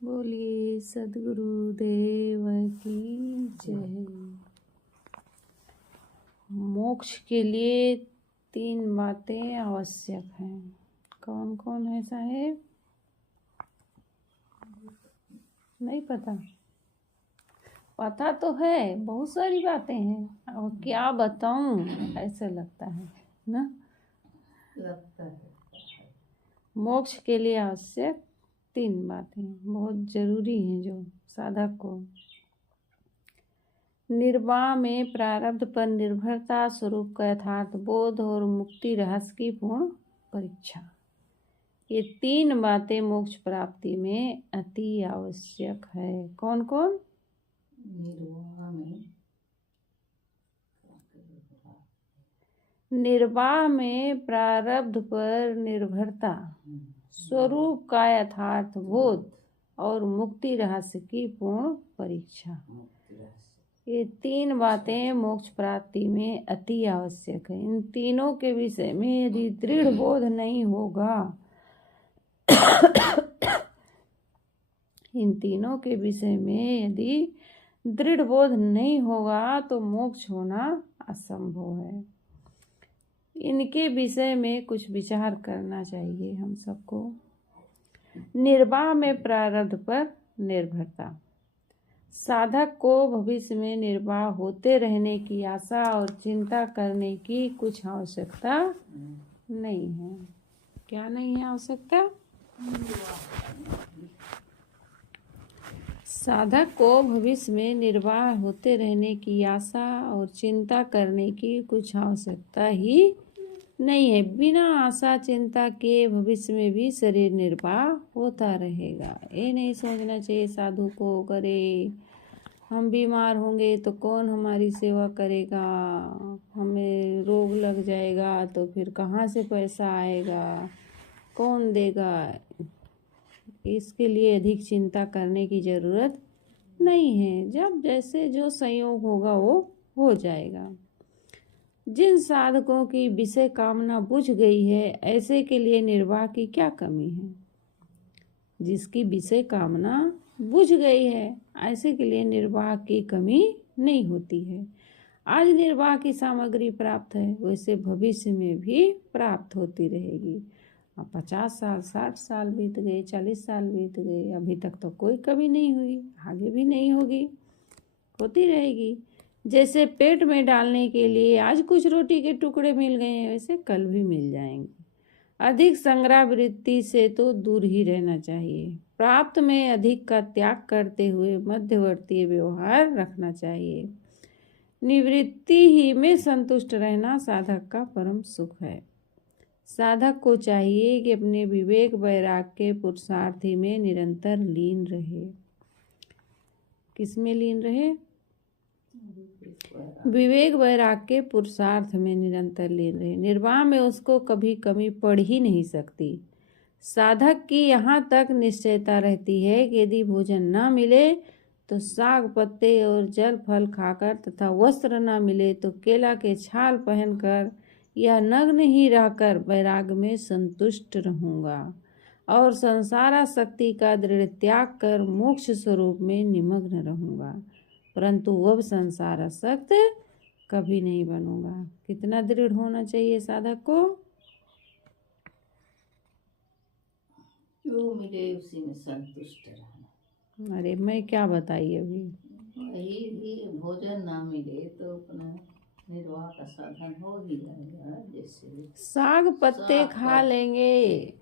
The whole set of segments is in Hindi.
बोलिए सद्गुरु देव की जय। मोक्ष के लिए 3 बातें आवश्यक हैं। कौन कौन है साहेब? नहीं पता? पता तो है, बहुत सारी बातें हैं। अब क्या बताऊं, ऐसा लगता है ना। लगता है मोक्ष के लिए आवश्यक 3 बातें बहुत जरूरी हैं जो साधक को। निर्वाह में प्रारब्ध पर निर्भरता, स्वरूप का यथार्थ बोध और मुक्ति रहस्य की पूर्ण परीक्षा। ये 3 बातें मोक्ष प्राप्ति में अति आवश्यक है। कौन कौन? निर्वाह में प्रारब्ध पर निर्भरता, स्वरूप का यथार्थ बोध और मुक्ति रहस्य की पूर्ण परीक्षा। ये 3 बातें मोक्ष प्राप्ति में अति आवश्यक है। इन तीनों के विषय में यदि दृढ़ बोध नहीं होगा इन तीनों के विषय में यदि दृढ़ बोध नहीं होगा तो मोक्ष होना असंभव है। इनके विषय में कुछ विचार करना चाहिए हम सबको। निर्वाह में प्रारब्ध पर निर्भरता, साधक को भविष्य में निर्वाह होते रहने की आशा और चिंता करने की कुछ आवश्यकता नहीं है। क्या नहीं है आवश्यकता? साधक को भविष्य में निर्वाह होते रहने की आशा और चिंता करने की कुछ आवश्यकता ही नहीं है। बिना आशा चिंता के भविष्य में भी शरीर निर्वाह होता रहेगा। ये नहीं सोचना चाहिए साधु को, करे हम बीमार होंगे तो कौन हमारी सेवा करेगा, हमें रोग लग जाएगा तो फिर कहाँ से पैसा आएगा, कौन देगा। इसके लिए अधिक चिंता करने की ज़रूरत नहीं है। जब जैसे जो संयोग होगा वो हो जाएगा। जिन साधकों की विषय कामना बुझ गई है, ऐसे के लिए निर्वाह की क्या कमी है। जिसकी विषय कामना बुझ गई है, ऐसे के लिए निर्वाह की कमी नहीं होती है। आज निर्वाह की सामग्री प्राप्त है, वैसे भविष्य में भी प्राप्त होती रहेगी। 50 साल 60 साल बीत गए, 40 साल बीत गए, अभी तक तो कोई कमी नहीं हुई, आगे भी नहीं होगी, होती रहेगी। जैसे पेट में डालने के लिए आज कुछ रोटी के टुकड़े मिल गए हैं, वैसे कल भी मिल जाएंगे। अधिक संग्रह वृत्ति से तो दूर ही रहना चाहिए। प्राप्त में अधिक का त्याग करते हुए मध्यवर्ती व्यवहार रखना चाहिए। निवृत्ति ही में संतुष्ट रहना साधक का परम सुख है। साधक को चाहिए कि अपने विवेक वैराग्य के पुरुषार्थी में निरंतर लीन रहे। किसमें लीन रहे? विवेक वैराग्य के पुरुषार्थ में निरंतर लीन रहे। निर्वाह में उसको कभी कमी पड़ ही नहीं सकती। साधक की यहाँ तक निश्चयता रहती है कि यदि भोजन न मिले तो साग पत्ते और जल फल खाकर तथा वस्त्र न मिले तो केला के छाल पहनकर या नग्न ही रहकर वैराग्य में संतुष्ट रहूँगा और संसारासक्ति का दृढ़ त्याग कर मोक्ष स्वरूप में निमग्न रहूँगा, परंतु वह संसारासक्त कभी नहीं बनूंगा। कितना दृढ़ होना चाहिए साधक को? जो मिले उसी में संतुष्ट रहना। अरे मैं क्या बताइए अभी, वही भोजन ना मिले तो अपना निर्वाह का साधन हो ही जाएगा। जैसे साग पत्ते खा लेंगे,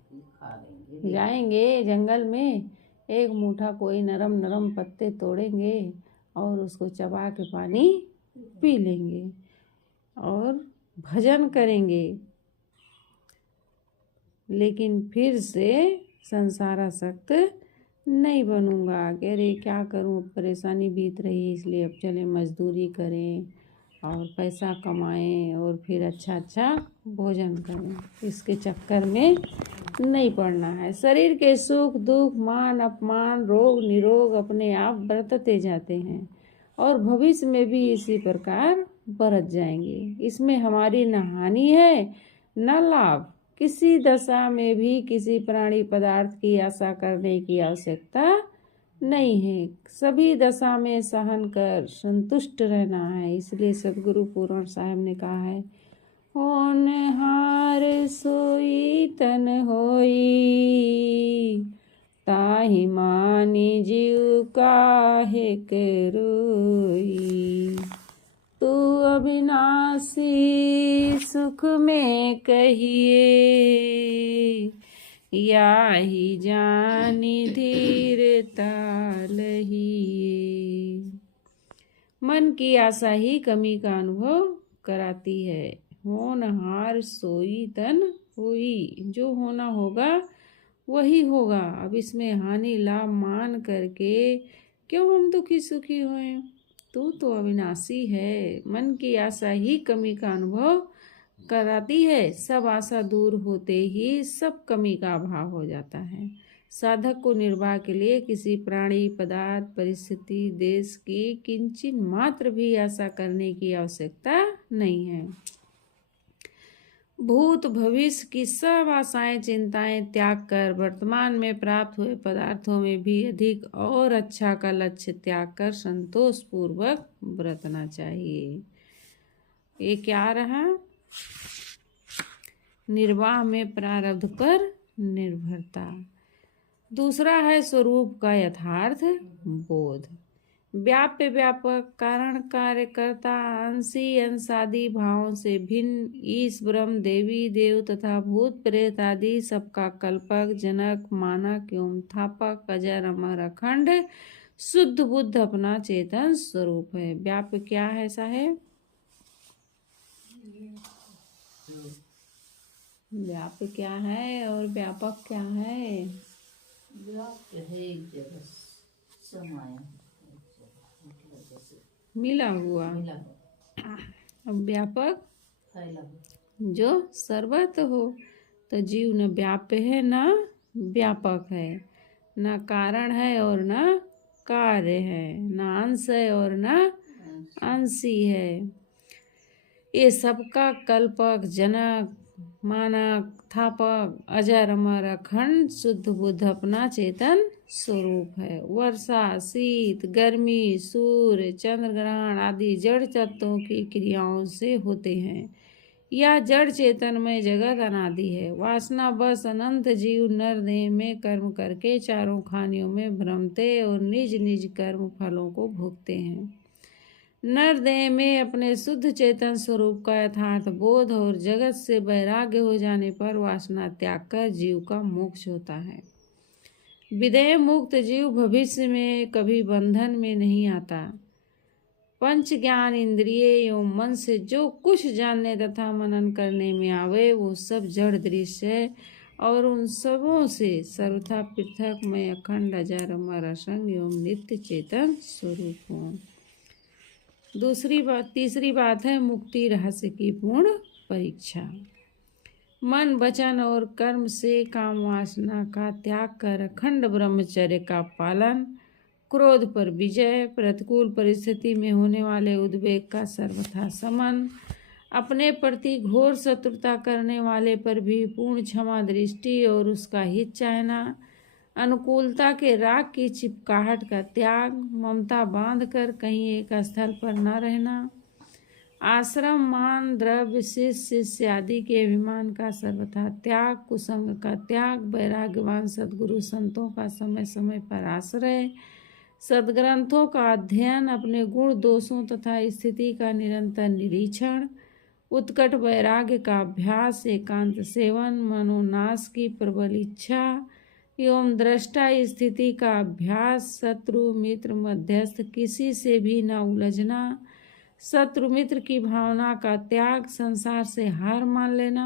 जाएंगे जंगल में, एक मुट्ठा कोई नरम नरम पत्ते तोड़ेंगे और उसको चबा के पानी पी लेंगे और भजन करेंगे, लेकिन फिर से संसारासक्त नहीं बनूंगा। कह रहे क्या करूं, परेशानी बीत रही इसलिए अब चले मजदूरी करें और पैसा कमाएं और फिर अच्छा भोजन करें। इसके चक्कर में नहीं पड़ना है। शरीर के सुख दुख मान अपमान रोग निरोग अपने आप बरतते जाते हैं और भविष्य में भी इसी प्रकार बरत जाएंगे। इसमें हमारी न हानि है न लाभ। किसी दशा में भी किसी प्राणी पदार्थ की आशा करने की आवश्यकता नहीं है। सभी दशा में सहन कर संतुष्ट रहना है। इसलिए सदगुरु पूर्ण साहब ने कहा है, होनहार सोई तन होई, ताहि मानी जीव काहे के रोई। तू अविनाशी सुख में कहिए, याहि जानी धीरता लहिए। मन की आशा ही कमी का अनुभव कराती है। होनहार सोई तन होई, जो होना होगा वही होगा। अब इसमें हानि लाभ मान करके क्यों हम दुखी सुखी होए। तू तो अविनाशी है। मन की आशा ही कमी का अनुभव कराती है। सब आशा दूर होते ही सब कमी का अभाव हो जाता है। साधक को निर्वाह के लिए किसी प्राणी, पदार्थ, परिस्थिति, देश की किंचित मात्र भी आशा करने की आवश्यकता नहीं है। भूत भविष्य की सब आशाएं चिंताएं त्याग कर वर्तमान में प्राप्त हुए पदार्थों में भी अधिक और अच्छा का लक्ष्य त्याग कर संतोष पूर्वक बरतना चाहिए। ये क्या रहा? निर्वाह में प्रारब्ध पर निर्भरता। दूसरा है स्वरूप का यथार्थ बोध। व्याप्य व्यापक कारण कार्यकर्ता अंशी अंशादि भावों से भिन्न ईश ब्रह्म देवी देव तथा भूत प्रेत आदि सबका कल्पक जनक मानक एवं थापक अजर अमर अखंड शुद्ध बुद्ध अपना चेतन स्वरूप है। व्याप्य क्या है साहेब? व्याप्य क्या है और व्यापक क्या है? व्याप्त है एक जगह समाया, मिला हुआ। अब व्यापक फैला जो सर्वत्र हो। तो जीव न व्याप्य है न व्यापक है, न कारण है और न कार्य है, न अंश है और न अंशी है। ये सबका कल्पक जनक मानक थापक अजर अमर अखंड शुद्ध बुद्ध अपना चेतन स्वरूप है। वर्षा शीत गर्मी सूर्य चंद्र ग्रहण आदि जड़ तत्वों की क्रियाओं से होते हैं। यह जड़ चेतनमय जगत अनादि है। वासना बस अनंत जीव नर देह में कर्म करके चारों खानियों में भ्रमते और निज निज कर्म फलों को भोगते हैं। नर देह में अपने शुद्ध चेतन स्वरूप का यथार्थ बोध और जगत से वैराग्य हो जाने पर वासना त्याग कर जीव का मोक्ष होता है। विदेह मुक्त जीव भविष्य में कभी बंधन में नहीं आता। पंच ज्ञान इंद्रिय एवं मन से जो कुछ जानने तथा मनन करने में आवे वो सब जड़ दृश्य है और उन सबों से सर्वथा पृथक मैं अखंड अजर अमर असंग एवं नित्य चेतन स्वरूप हूँ। तीसरी बात है मुक्ति रहस्य की पूर्ण परीक्षा। मन वचन और कर्म से काम वासना का त्याग कर अखंड ब्रह्मचर्य का पालन, क्रोध पर विजय, प्रतिकूल परिस्थिति में होने वाले उद्वेग का सर्वथा समन, अपने प्रति घोर शत्रुता करने वाले पर भी पूर्ण क्षमा दृष्टि और उसका हित चाहना, अनुकूलता के राग की चिपकाहट का त्याग, ममता बांध कर कहीं एक स्थल पर न रहना, आश्रम मान द्रव्य शिष्य आदि के अभिमान का सर्वथा त्याग, कुसंग का त्याग, वैराग्यवान सद्गुरु संतों का समय समय पर आश्रय, सद्ग्रंथों का अध्ययन, अपने गुण दोषों तथा स्थिति का निरंतर निरीक्षण, उत्कट वैराग्य का अभ्यास, एकांत सेवन, मनोनाश की प्रबल इच्छा एवं दृष्टा स्थिति का अभ्यास, शत्रु मित्र मध्यस्थ किसी से भी न उलझना, शत्रु मित्र की भावना का त्याग, संसार से हार मान लेना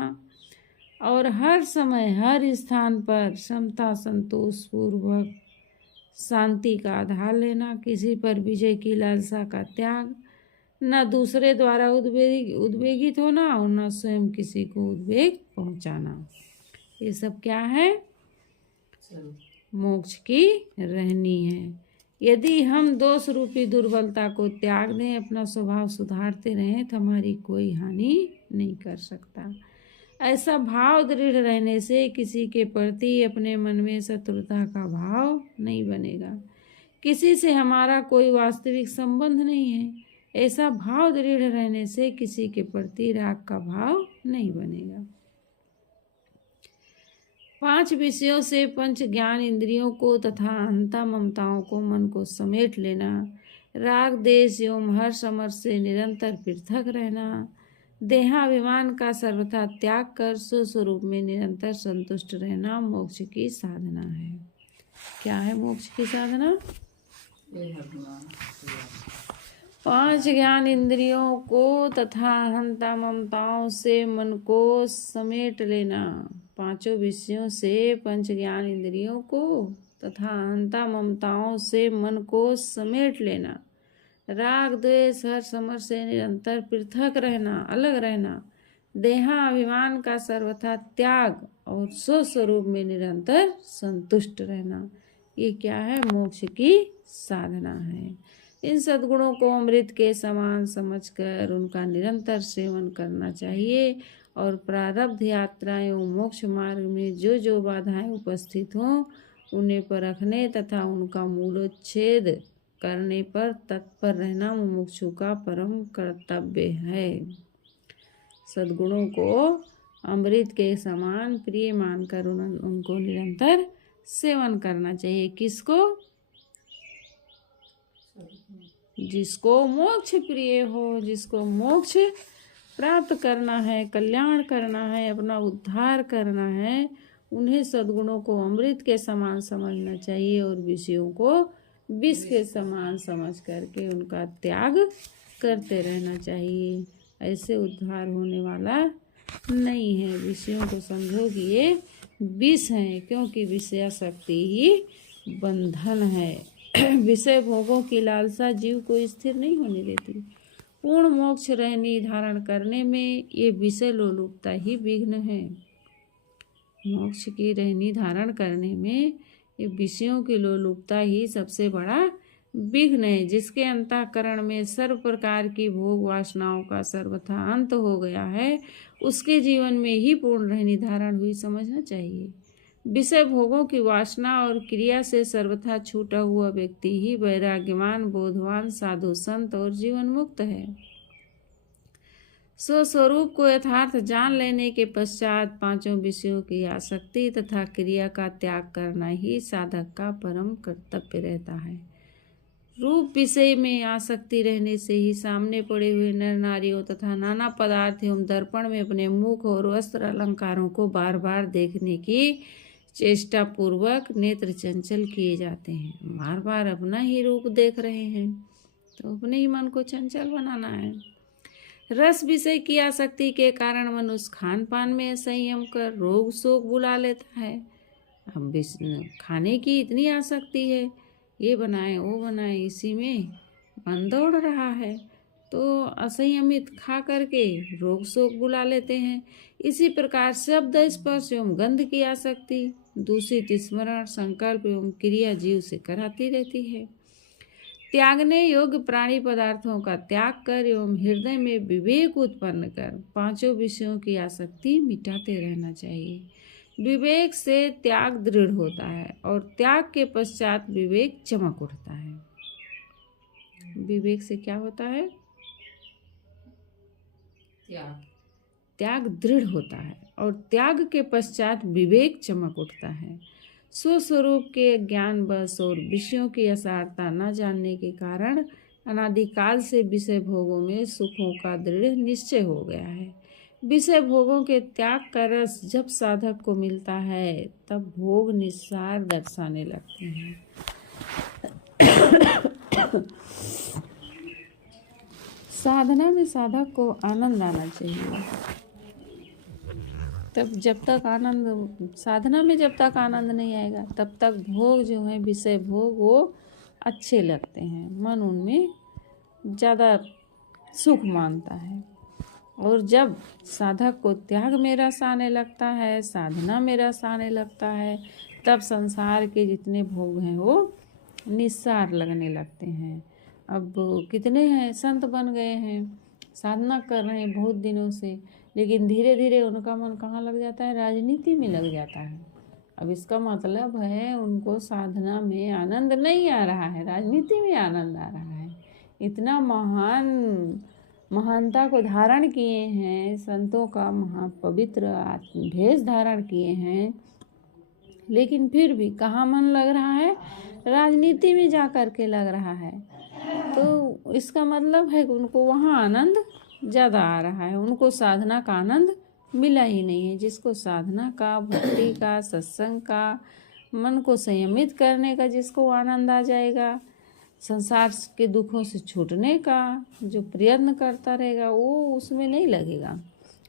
और हर समय हर स्थान पर समता संतोष पूर्वक शांति का आधार लेना, किसी पर विजय की लालसा का त्याग, न दूसरे द्वारा उद्वेगित होना और न स्वयं किसी को उद्वेग पहुंचाना। ये सब क्या है? मोक्ष की रहनी है। यदि हम दोष रूपी दुर्बलता को त्याग दें, अपना स्वभाव सुधारते रहें तो हमारी कोई हानि नहीं कर सकता। ऐसा भाव दृढ़ रहने से किसी के प्रति अपने मन में शत्रुता का भाव नहीं बनेगा। किसी से हमारा कोई वास्तविक संबंध नहीं है। ऐसा भाव दृढ़ रहने से किसी के प्रति राग का भाव नहीं बनेगा। 5 विषयों से पंच ज्ञान इंद्रियों को तथा अहंता ममताओं को मन को समेट लेना, राग देश एवं हर्ष अमर्ष से निरंतर पृथक रहना, देहाभिमान का सर्वथा त्याग कर स्वस्वरूप में निरंतर संतुष्ट रहना मोक्ष की साधना है। क्या है मोक्ष की साधना? 5 ज्ञान इंद्रियों को तथा अहंता ममताओं से मन को समेट लेना। 5 विषयों से पंच ज्ञान इंद्रियों को तथा अहंता ममताओं से मन को समेट लेना, राग द्वेष हर्ष अमर्ष से निरंतर पृथक रहना, अलग रहना, देहाभिमान का सर्वथा त्याग और स्वस्वरूप में निरंतर संतुष्ट रहना, ये क्या है? मोक्ष की साधना है। इन सद्गुणों को अमृत के समान समझकर उनका निरंतर सेवन करना चाहिए और प्रारब्ध यात्रा एवं मोक्ष मार्ग में जो जो बाधाएं उपस्थित हों उन्हें परखने तथा उनका मूलोच्छेद करने पर तत्पर रहना मुमुक्षु का परम कर्तव्य है। सद्गुणों को अमृत के समान प्रिय मानकर उनको निरंतर सेवन करना चाहिए। किसको? जिसको मोक्ष प्रिय हो, जिसको मोक्ष प्राप्त करना है, कल्याण करना है, अपना उद्धार करना है, उन्हें सद्गुणों को अमृत के समान समझना चाहिए और विषयों को विष के समान समझ करके उनका त्याग करते रहना चाहिए। ऐसे उद्धार होने वाला नहीं है। विषयों को समझो कि ये विष हैं, क्योंकि विषयासक्ति ही बंधन है। विषय भोगों की लालसा जीव को स्थिर नहीं होने देती। पूर्ण मोक्ष रहनी धारण करने में ये विषय लोलुपता ही विघ्न है। मोक्ष की रहनी धारण करने में ये विषयों की लोलुपता ही सबसे बड़ा विघ्न है। जिसके अंतःकरण में सर्व प्रकार की भोग वासनाओं का सर्वथा अंत हो गया है, उसके जीवन में ही पूर्ण रहनी धारण हुई समझना चाहिए। विषय भोगों की वासना और क्रिया से सर्वथा छूटा हुआ व्यक्ति ही वैराग्यवान, बोधवान, साधु संत और जीवन मुक्त है। स्वस्वरूप को यथार्थ जान लेने के पश्चात 5 विषयों की आसक्ति तथा क्रिया का त्याग करना ही साधक का परम कर्तव्य रहता है। रूप विषय में आसक्ति रहने से ही सामने पड़े हुए नर नारियों तथा नाना पदार्थ एवं दर्पण में अपने मुख और वस्त्र अलंकारों को बार बार देखने की चेष्टा पूर्वक नेत्र चंचल किए जाते हैं। बार बार अपना ही रूप देख रहे हैं तो अपने ही मन को चंचल बनाना है। रस विषय की आसक्ति के कारण मनुष्य खान पान में संयम कर रोग शोक बुला लेता है। अब खाने की इतनी आसक्ति है, ये बनाए वो बनाए, इसी में मन दौड़ रहा है तो असंयमित खा करके रोग शोक बुला लेते हैं। इसी प्रकार शब्द स्पर्श एवं गंध की आसक्ति दूषित स्मरण संकल्प एवं क्रिया जीव से कराती रहती है। त्यागने योग्य प्राणी पदार्थों का त्याग कर एवं हृदय में विवेक उत्पन्न कर 5 विषयों की आसक्ति मिटाते रहना चाहिए। विवेक से त्याग दृढ़ होता है और त्याग के पश्चात विवेक चमक उठता है। विवेक से क्या होता है? त्याग दृढ़ होता है और त्याग के पश्चात विवेक चमक उठता है। स्वस्वरूप के ज्ञान बस और विषयों की असारता न जानने के कारण अनादिकाल से विषय भोगों में सुखों का दृढ़ निश्चय हो गया है। विषय भोगों के त्याग का रस जब साधक को मिलता है तब भोग निस्सार दर्शाने लगते हैं। साधना में साधक को आनंद आना चाहिए। तब जब तक आनंद, साधना में जब तक आनंद नहीं आएगा तब तक भोग जो है विषय भोग वो अच्छे लगते हैं, मन उनमें ज़्यादा सुख मानता है। और जब साधक को त्याग में रस आने लगता है, साधना में रस आने लगता है, तब संसार के जितने भोग हैं वो निस्सार लगने लगते हैं। अब कितने हैं संत बन गए हैं, साधना कर रहे हैं बहुत दिनों से, लेकिन धीरे धीरे उनका मन कहाँ लग जाता है? राजनीति में लग जाता है। अब इसका मतलब है उनको साधना में आनंद नहीं आ रहा है, राजनीति में आनंद आ रहा है। इतना महानता को धारण किए हैं, संतों का महापवित्र भेष धारण किए हैं, लेकिन फिर भी कहाँ मन लग रहा है? राजनीति में जा कर के लग रहा है। तो इसका मतलब है कि उनको वहाँ आनंद ज़्यादा आ रहा है, उनको साधना का आनंद मिला ही नहीं है। जिसको साधना का, भक्ति का, सत्संग का, मन को संयमित करने का जिसको आनंद आ जाएगा, संसार के दुखों से छूटने का जो प्रयत्न करता रहेगा, वो उसमें नहीं लगेगा।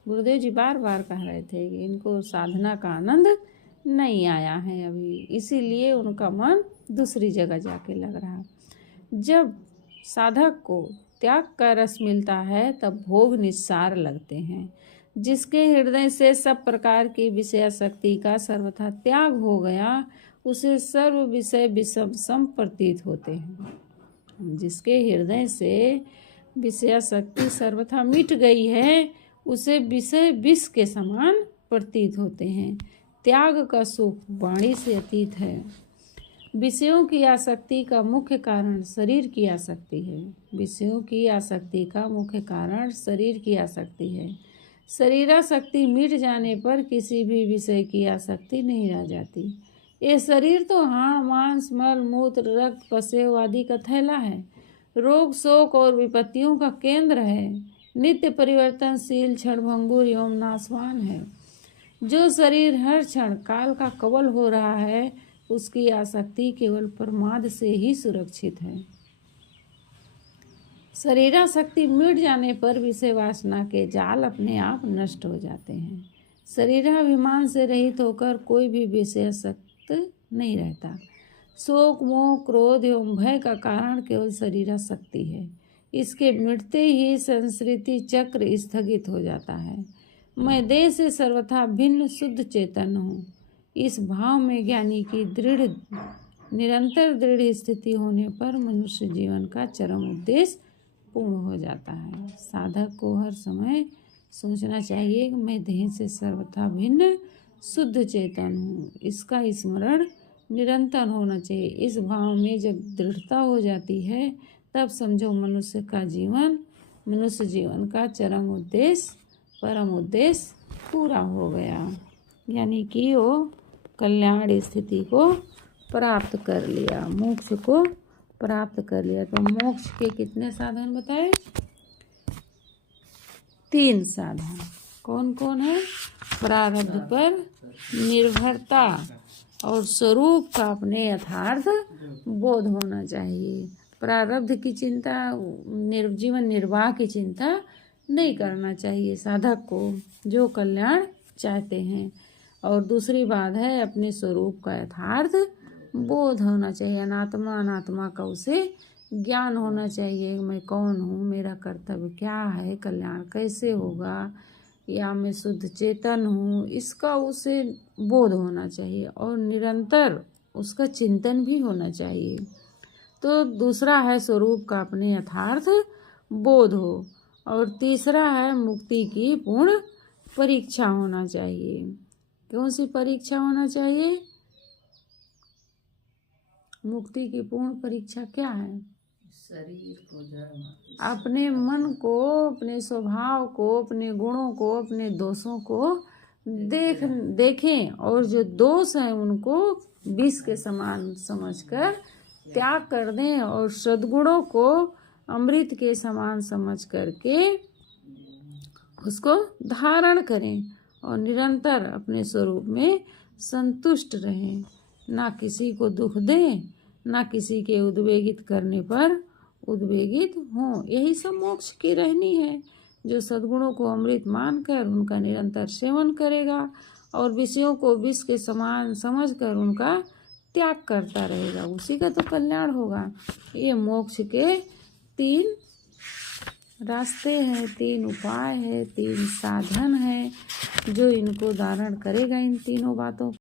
गुरुदेव जी बार बार कह रहे थे कि इनको साधना का आनंद नहीं आया है अभी, इसीलिए उनका मन दूसरी जगह जाके लग रहा। जब साधक को त्याग का रस मिलता है तब भोग निस्सार लगते हैं। जिसके हृदय से सब प्रकार की विषयासक्ति का सर्वथा त्याग हो गया, उसे सर्व विषय विषम सम प्रतीत होते हैं। जिसके हृदय से विषयासक्ति सर्वथा मिट गई है, उसे विषय विष के समान प्रतीत होते हैं। त्याग का सुख वाणी से अतीत है। विषयों की आसक्ति का मुख्य कारण शरीर की आसक्ति है। विषयों की आसक्ति का मुख्य कारण शरीर की आसक्ति है। शरीरासक्ति मिट जाने पर किसी भी विषय की आसक्ति नहीं रह जाती। ये शरीर तो हाड़ मांस मल मूत्र रक्त पसेव आदि का थैला है, रोग शोक और विपत्तियों का केंद्र है, नित्य परिवर्तनशील क्षणभंगुर एवं नाशवान है। जो शरीर हर क्षण काल का कवल हो रहा है, उसकी आसक्ति केवल प्रमाद से ही सुरक्षित है। शरीरासक्ति मिट जाने पर विषय वासना के जाल अपने आप नष्ट हो जाते हैं। शरीराभिमान से रहित होकर कोई भी विषयासक्त नहीं रहता। शोक मोह क्रोध एवं भय का कारण केवल शरीरासक्ति है। इसके मिटते ही संस्कृति चक्र स्थगित हो जाता है। मैं देह से सर्वथा भिन्न शुद्ध चेतन हूँ। इस भाव में ज्ञानी की निरंतर दृढ़ स्थिति होने पर मनुष्य जीवन का चरम उद्देश्य पूर्ण हो जाता है। साधक को हर समय सोचना चाहिए कि मैं देह से सर्वथा भिन्न शुद्ध चेतन हूँ। इसका स्मरण निरंतर होना चाहिए। इस भाव में जब दृढ़ता हो जाती है, तब समझो मनुष्य जीवन का चरम उद्देश्य, परम उद्देश्य पूरा हो गया। यानी कि वो कल्याण स्थिति को प्राप्त कर लिया, मोक्ष को प्राप्त कर लिया। तो मोक्ष के कितने साधन बताए? 3 साधन। कौन कौन है? प्रारब्ध पर निर्भरता और स्वरूप का अपने यथार्थ बोध होना चाहिए। प्रारब्ध की चिंता, जीवन निर्वाह की चिंता नहीं करना चाहिए साधक को, जो कल्याण चाहते हैं। और दूसरी बात है, अपने स्वरूप का यथार्थ बोध होना चाहिए। अनात्मा का उसे ज्ञान होना चाहिए। मैं कौन हूँ, मेरा कर्तव्य क्या है, कल्याण कैसे होगा, या मैं शुद्ध चेतन हूँ, इसका उसे बोध होना चाहिए। और निरंतर उसका चिंतन भी होना चाहिए। तो दूसरा है स्वरूप का अपने यथार्थ बोध हो। और तीसरा है मुक्ति की पूर्ण परीक्षा होना चाहिए। कौन सी परीक्षा होना चाहिए? मुक्ति की पूर्ण परीक्षा क्या है? शरीर को अपने मन को, अपने स्वभाव को, अपने गुणों को, अपने दोषों को देखें और जो दोष हैं उनको विष के समान समझकर त्याग कर दें और सद्गुणों को अमृत के समान समझ करके उसको धारण करें और निरंतर अपने स्वरूप में संतुष्ट रहें। ना किसी को दुख दें, ना किसी के उद्वेगित करने पर उद्वेगित हों। यही सब मोक्ष की रहनी है। जो सद्गुणों को अमृत मानकर उनका निरंतर सेवन करेगा और विषयों को विष के समान समझकर उनका त्याग करता रहेगा, उसी का तो कल्याण होगा। ये मोक्ष के 3 रास्ते हैं, 3 उपाय है, 3 साधन है। जो इनको धारण करेगा इन तीनों बातों